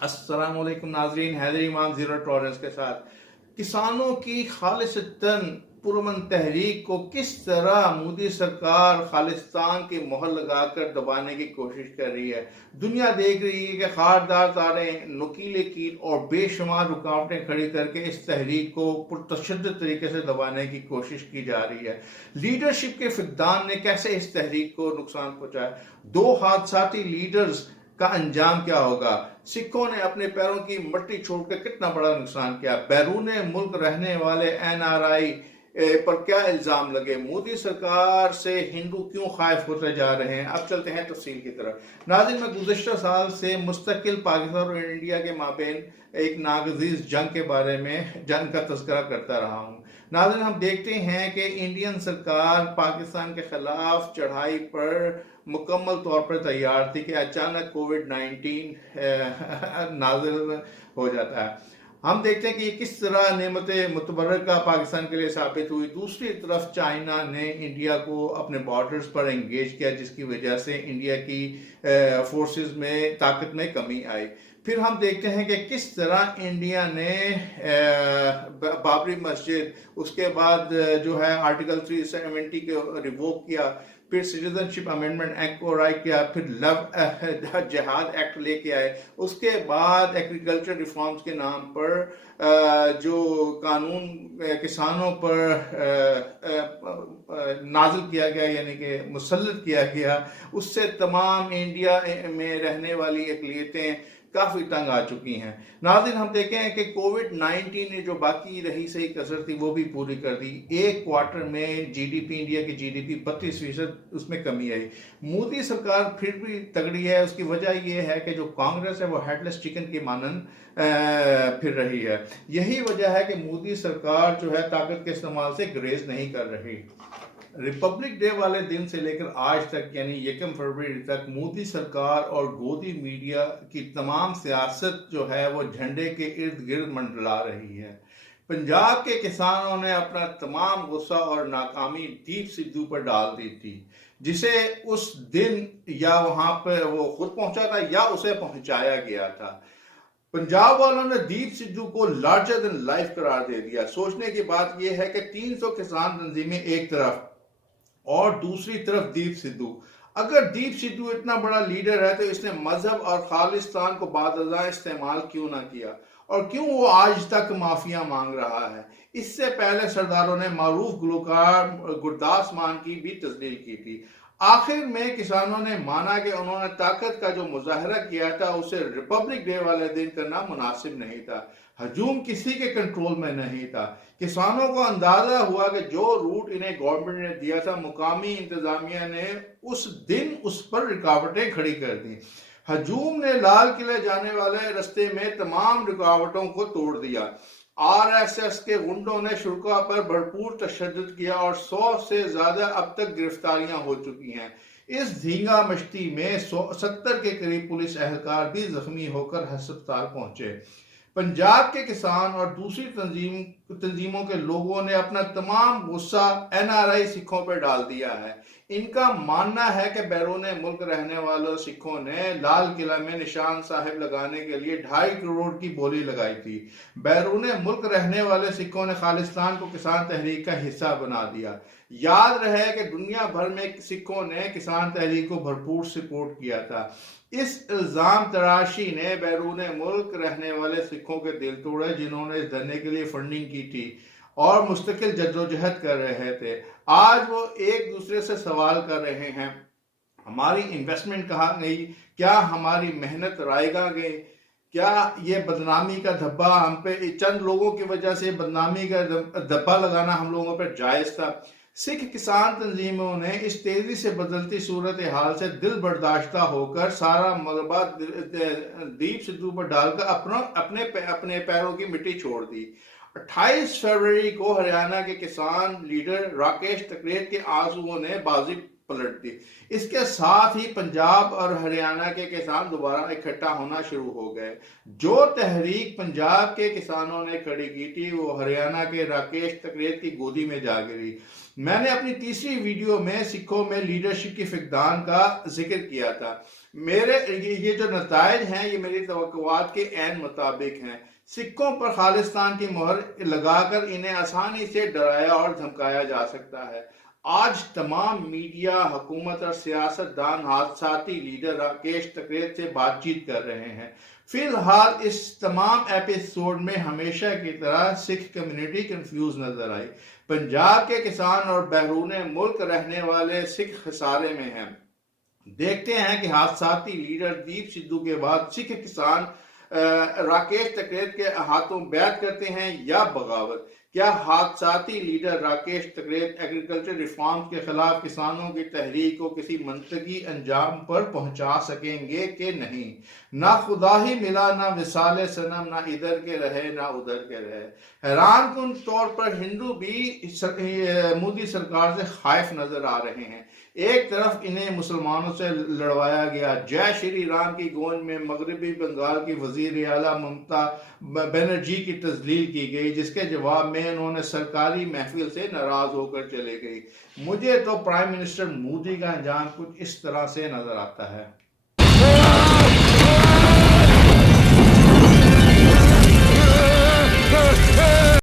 अस्सलाम वालेकुम नाजरीन, हैदर इमाम जीरो टॉलरेंस के साथ किसानों की खालिसतन पुरअमन तहरीक को किस तरह मोदी सरकार खालिस्तान की मोहर लगाकर दबाने की कोशिश कर रही है। दुनिया देख रही है कि खारदार तारें, नुकीले कील और बेशुमार रुकावटें खड़ी करके इस तहरीक को पुरतशद्दुद तरीके से दबाने की कोशिश की जा रही है। लीडरशिप के फिकदान ने कैसे इस तहरीक को नुकसान पहुंचाया, दो हादसाती लीडर्स का अंजाम क्या होगा, सिखों ने अपने पैरों की मट्टी छोड़कर कितना बड़ा नुकसान किया, बैरून मुल्क रहने वाले एनआरआई पर क्या इल्जाम लगे, मोदी सरकार से हिंदू क्यों खाइफ होते जा रहे हैं। अब चलते हैं तफसील की तरफ। नाज़रीन, मैं गुज़श्ता साल से मुस्तकिल पाकिस्तान और इंडिया के माबेन एक नागज़ीज़ जंग के बारे में जंग का तज़किरा करता रहा हूँ। नाज़रीन, हम देखते हैं कि इंडियन सरकार पाकिस्तान के खिलाफ चढ़ाई पर मुकम्मल तौर पर तैयार थी कि अचानक कोविड-19 नाज़िल हो जाता है। हम देखते हैं कि ये किस तरह नेमत मुतबर्रका पाकिस्तान के लिए साबित हुई। दूसरी तरफ चाइना ने इंडिया को अपने बॉर्डर्स पर एंगेज किया, जिसकी वजह से इंडिया की फोर्सेस में ताकत में कमी आई। फिर हम देखते हैं कि किस तरह इंडिया ने बाबरी मस्जिद, उसके बाद जो है आर्टिकल 370 को रिवोक किया, फिर सिटीजनशिप अमेंडमेंट एक्ट को राइट किया, फिर लव जिहाद एक्ट लेके आए, उसके बाद एग्रीकल्चर रिफॉर्म्स के नाम पर जो कानून किसानों पर नाजिल किया गया, यानी कि मुसल्लत किया गया, उससे तमाम इंडिया में रहने वाली अक़लियतें काफ़ी तंग आ चुकी हैं। नाज़रीन, हम देखें हैं कि कोविड-19 ने जो बाकी रही सही कसर थी वो भी पूरी कर दी। एक क्वार्टर में जीडीपी, इंडिया की जीडीपी 32% उसमें कमी आई। मोदी सरकार फिर भी तगड़ी है। उसकी वजह यह है कि जो कांग्रेस है वो हेडलेस चिकन की मानन फिर रही है। यही वजह है कि मोदी सरकार जो है ताकत के इस्तेमाल से ग्रेज नहीं कर रही। रिपब्लिक डे वाले दिन से लेकर आज तक, यानी 1 फरवरी तक, मोदी सरकार और गोदी मीडिया की तमाम सियासत जो है वो झंडे के इर्द गिर्द मंडला रही है। पंजाब के किसानों ने अपना तमाम गुस्सा और नाकामी दीप सिद्धू पर डाल दी थी, जिसे उस दिन या वहां पर वो खुद पहुंचा था या उसे पहुंचाया गया था। पंजाब वालों ने दीप सिद्धू को लार्जर देन लाइफ करार दे दिया। सोचने की बात यह है कि 300 किसान तंजीमें एक तरफ और दूसरी तरफ दीप सिद्धू। अगर दीप सिद्धू इतना बड़ा लीडर है तो इसने मजहब और खालिस्तान को बादशाह इस्तेमाल क्यों ना किया, और क्यों वो आज तक माफिया मांग रहा है। इससे पहले सरदारों ने मारूफ गुलकार गुरदास मान की भी तस्दीक की थी। आखिर में किसानों ने माना कि उन्होंने ताकत का जो मुजाहरा किया था उसे रिपब्लिक डे वाले दिन करना मुनासिब नहीं था। हजूम किसी के कंट्रोल में नहीं था। किसानों को अंदाजा हुआ कि जो रूट इन्हें गवर्नमेंट ने दिया था, मुकामी इंतजामिया ने उस दिन उस पर रुकावटें खड़ी कर दी। हजूम ने लाल किले जाने वाले रास्ते में तमाम रुकावटों को तोड़ दिया। आरएसएस के गुंडों ने शुरा पर भरपूर तशद्दुद किया और 100 से ज्यादा अब तक गिरफ्तारियां हो चुकी हैं। इस धींगा मश्ती में 70 के करीब पुलिस एहलकार भी जख्मी होकर अस्पताल पहुंचे। पंजाब के किसान और दूसरी तंजीमों के लोगों ने अपना तमाम गुस्सा एनआरआई सिखों पर डाल दिया है। इनका मानना है कि बैरून मुल्क रहने वालों सिखों ने लाल किला में निशान साहिब लगाने के लिए 2.5 करोड़ की बोली लगाई थी। बैरून मुल्क रहने वाले सिखों ने खालिस्तान को किसान तहरीक का हिस्सा बना दिया। याद रहे कि दुनिया भर में सिखों ने किसान तहरीक को भरपूर सपोर्ट किया था। इस इल्जाम तराशी ने बैरून मुल्क रहने वाले सिखों के दिल तोड़े, जिन्होंने इस धरने के लिए फंडिंग की थी और मुस्तकिल जद्दोजहद कर रहे थे। आज वो एक दूसरे से सवाल कर रहे हैं, हमारी इन्वेस्टमेंट कहाँ गई, क्या हमारी मेहनत रायगा गई, क्या ये बदनामी का धब्बा हम पे, चंद लोगों की वजह से बदनामी का धब्बा लगाना हम लोगों पर जायज था। सिख किसान तंजीमों ने इस तेजी से बदलती सूरत हाल से दिल बर्दाश्ता होकर सारा मलबा दीप सिद्धू पर डालकर अपने पैरों की मिट्टी छोड़ दी। 28 फरवरी को हरियाणा के किसान लीडर राकेश टिकैत के आंसुओं ने बाजी पलट दी। इसके साथ ही पंजाब और हरियाणा के किसान दोबारा इकट्ठा होना शुरू हो गए। जो तहरीक पंजाब के किसानों ने खड़ी की थी वो हरियाणा के राकेश तकरेत की गोदी में जा गिरी। मैंने अपनी तीसरी वीडियो में सिखों में लीडरशिप की फिकदान का जिक्र किया था। मेरे ये जो नताइज हैं ये मेरी तवक्कुआत के ऐन मुताबिक हैं। सिखों पर खालिस्तान की मोहर लगाकर इन्हें आसानी से डराया और धमकाया जा सकता है। आज तमाम मीडिया, हुकूमत और सियासतदान हादसाती लीडर राकेश तकरेत से बातचीत कर रहे हैं। फिलहाल इस तमाम एपिसोड में हमेशा की तरह सिख कम्युनिटी कंफ्यूज नजर आई। पंजाब के किसान और बैरून मुल्क रहने वाले सिख खसारे में हैं। देखते हैं कि हादसाती लीडर दीप सिद्धू के बाद सिख किसान राकेश तकरेत के हाथों बैत करते हैं या बगावत। क्या हादसाती लीडर राकेश तकरेत एग्रीकल्चर रिफॉर्म्स के खिलाफ किसानों की तहरीक को किसी मंतकी अंजाम पर पहुंचा सकेंगे कि नहीं? ना खुदा ही मिला, ना विसाले सनम, ना इधर के रहे ना उधर के रहे। हैरान कुन तौर पर हिंदू भी मोदी सरकार से खौफ नजर आ रहे हैं। एक तरफ इन्हें मुसलमानों से लड़वाया गया, जय श्री राम की गूंज में मगरबी बंगाल की वजीर आला ममता बनर्जी की तजलील की गई, जिसके जवाब में उन्होंने सरकारी महफिल से नाराज होकर चले गई। मुझे तो प्राइम मिनिस्टर मोदी का अंजाम कुछ इस तरह से नजर आता है।